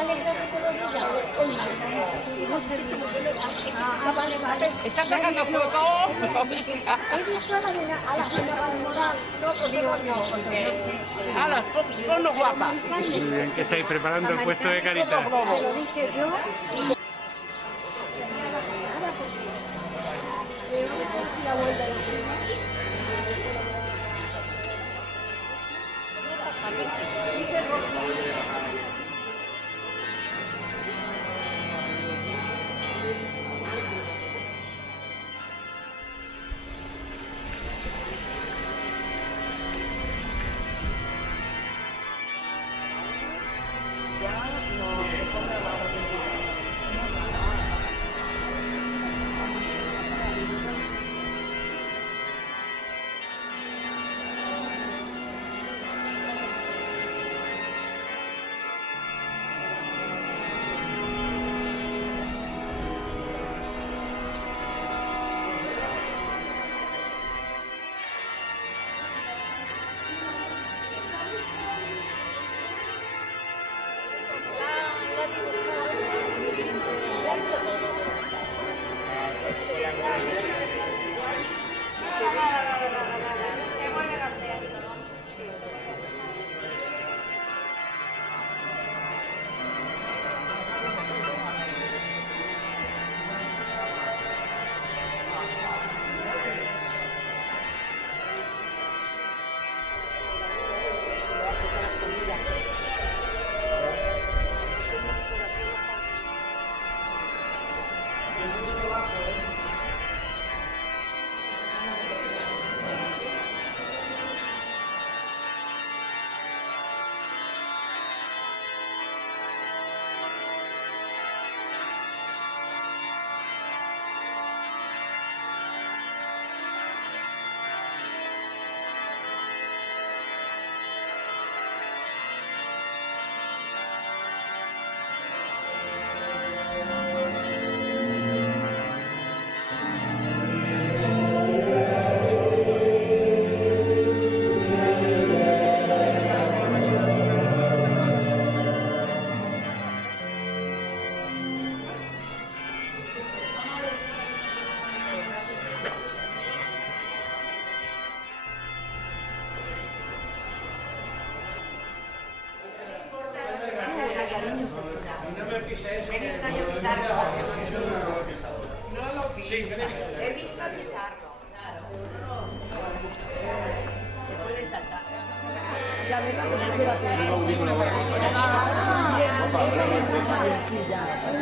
alegra que te lo diga. Hoy me alegra muchísimo que le vale. ¿Estás sacando fotos? He visto a la nena, a la señora de moral. No, pues digo, no, porque... ¡Hala, ponnos guapa! Muy bien, que estáis preparando el puesto de Caritas. Se lo dije yo. La vuelta de la He visto yo pisarlo. No lo pisa. He visto pisarlo. Se puede saltar. La verdad que no quiero hacer. Sí, ya.